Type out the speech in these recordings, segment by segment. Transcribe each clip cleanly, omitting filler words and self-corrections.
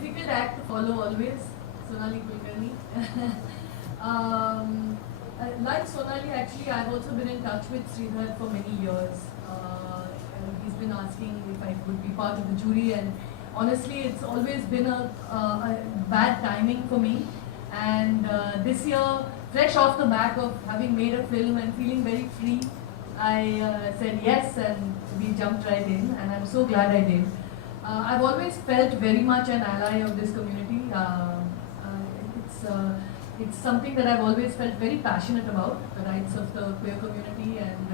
difficult act to follow always, Sonali Kulkarni. Like Sonali, actually, I've also been in touch with Sridhar for many years. He's been asking if I would be part of the jury, and honestly, it's always been a bad timing for me. And this year, fresh off the back of having made a film and feeling very free, I said yes, and we jumped right in, and I'm so glad I did. I've always felt very much an ally of this community. It's something that I've always felt very passionate about, the rights of the queer community, and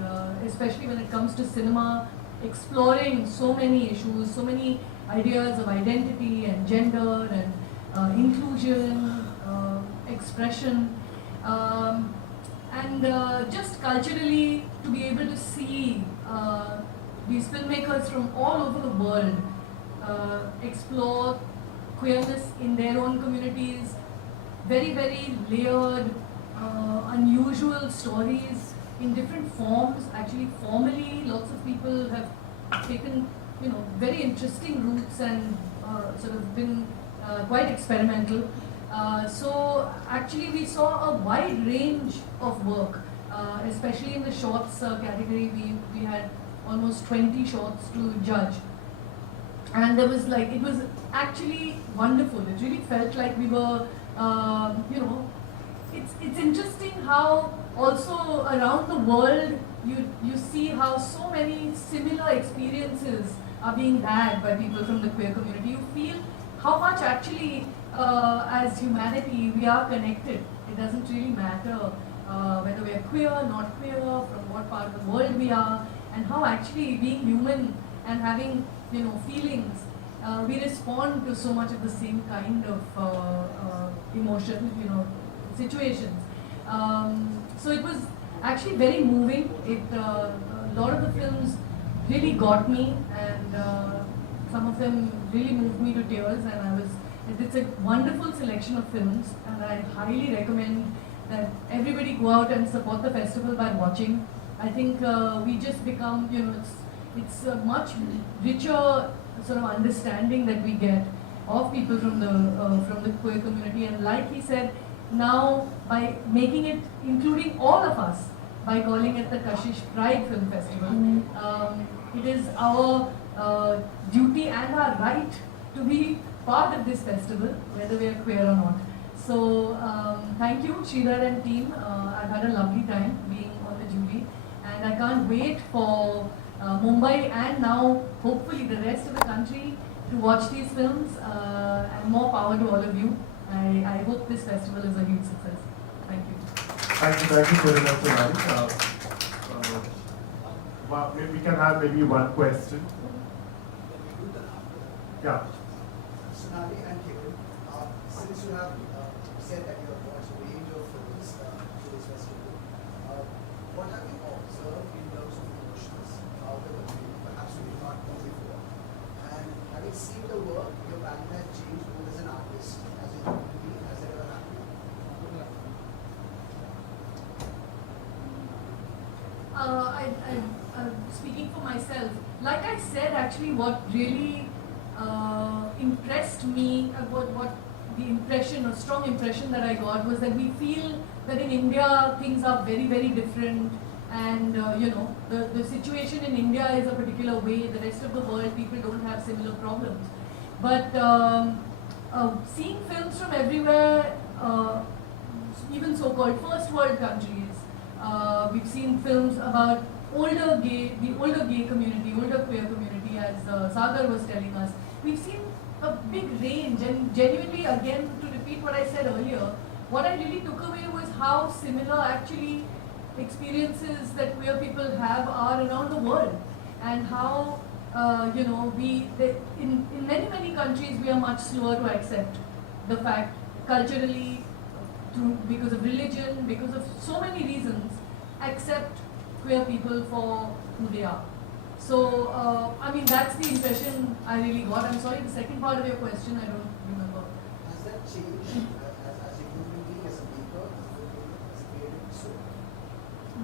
especially when it comes to cinema, exploring so many issues, so many ideas of identity and gender and inclusion, expression, and just culturally to be able to see these filmmakers from all over the world explore queerness in their own communities, very, very layered, unusual stories in different forms. Actually, formally, lots of people have taken, very interesting routes and sort of been quite experimental. So actually, we saw a wide range of work, especially in the shorts category. We had almost 20 shorts to judge. And there was it was actually wonderful. It really felt like we were, it's interesting how also around the world you see how so many similar experiences are being had by people from the queer community. You feel how much actually as humanity we are connected. It doesn't really matter whether we are queer, not queer, from what part of the world we are, and how actually being human and having feelings, we respond to so much of the same kind of emotion, situations. So it was actually very moving. A lot of the films really got me, and some of them really moved me to tears. And it's a wonderful selection of films, and I highly recommend that everybody go out and support the festival by watching. I think we just become, it's a much richer sort of understanding that we get of people from the queer community. And like he said, now by making it, including all of us, by calling it the KASHISH Pride Film Festival, it is our duty and our right to be part of this festival, whether we are queer or not. So thank you, Sridhar and team. I've had a lovely time being on the jury, and I can't wait for Mumbai and now hopefully the rest of the country to watch these films, and more power to all of you. I hope this festival is a huge success. Thank you. Thank you very much, Sonali. Maybe we can have maybe one question. Yeah. Sonali and Kiran, since you have said that you have watched a range of films to this festival, what have you observed in terms of emotions out of the film, perhaps you did not know before? And having seen the work, your palette has changed both as an artist, as a human being, as it ever happened? Speaking for myself, like I said, actually what really impressed me, what the impression, a strong impression that I got was that we feel that in India things are very, very different, and the situation in India is a particular way. The rest of the world, people don't have similar problems. But seeing films from everywhere, even so-called first world countries, we've seen films about the older gay community, older queer community, as Sagar was telling us. We've seen a big range, and genuinely, again, to repeat what I said earlier, what I really took away was how similar actually experiences that queer people have are around the world, and how in many countries we are much slower to accept the fact, culturally, because of religion, because of so many reasons, accept queer people for who they are. So, that's the impression I really got. I'm sorry, the second part of your question, I don't remember. Has that changed as a human being, as a maker, as a creative soul?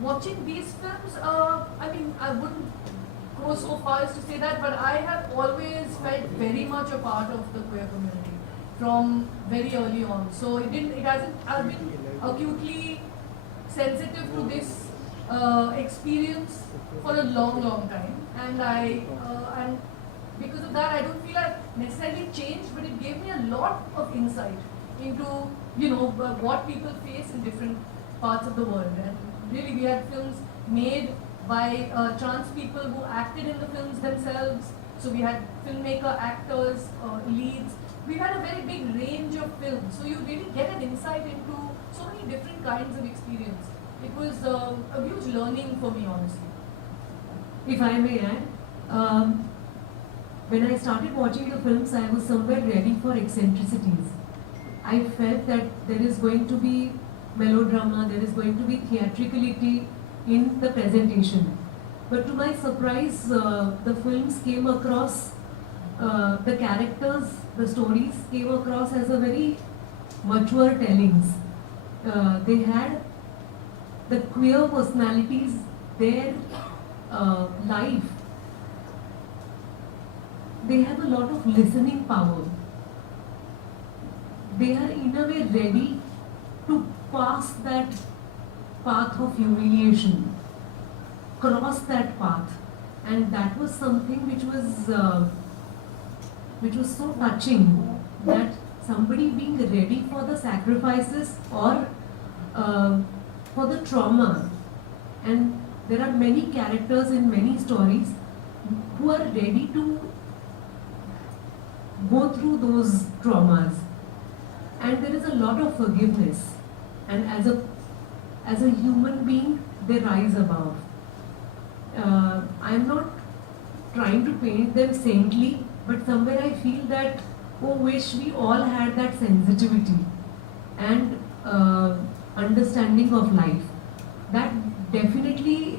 Watching these films, I wouldn't go so far as to say that, but I have always felt very much a part of the queer community. from very early on. So it hasn't. I've been acutely sensitive to this experience for a long time, and because of that, I don't feel I've necessarily changed, but it gave me a lot of insight into what people face in different parts of the world. And really, we had films made by trans people who acted in the films themselves. So we had filmmaker, actors, leads. We had a very big range of films. So you really get an insight into so many different kinds of experience. It was a huge learning for me, honestly. If I may add, when I started watching the films, I was somewhere ready for eccentricities. I felt that there is going to be melodrama, there is going to be theatricality in the presentation. But to my surprise, the films came across, the characters, the stories came across as a very mature tellings. They had the queer personalities, their life. They have a lot of listening power. They are in a way ready to pass that path of humiliation, cross that path, and that was something which was so touching, that somebody being ready for the sacrifices or for the trauma. And there are many characters in many stories who are ready to go through those traumas, and there is a lot of forgiveness, and as a human being they rise above. I am not trying to paint them saintly, but somewhere I feel that, oh, wish we all had that sensitivity and understanding of life. That definitely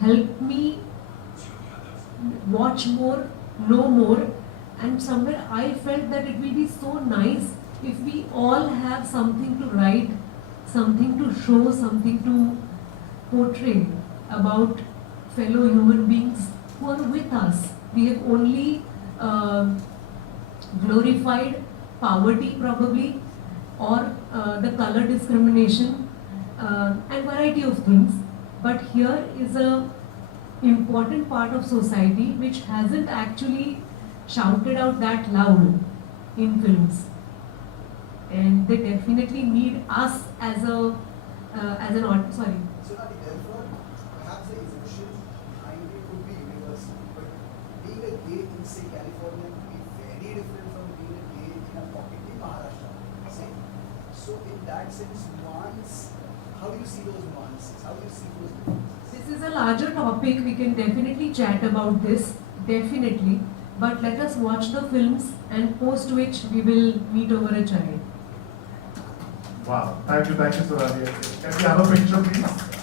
helped me watch more, know more, and somewhere I felt that it will be so nice if we all have something to write, something to show, something to portray about fellow human beings who are with us. We have only glorified poverty probably, or the color discrimination, and variety of things. But here is a important part of society which hasn't actually shouted out that loud in films, and they definitely need us as an audience. Sorry. So now therefore, perhaps the emotion behind it could be universal, but being a gay in say California could be very different from being a gay in a pocket in Maharashtra. Say. So in that sense, nuance, how do you see those nuances? How do you see those differences? This is a larger topic. We can definitely chat about this, definitely. But let us watch the films, and post which we will meet over a chai. Wow, thank you, Sonali. Can we have a picture, please?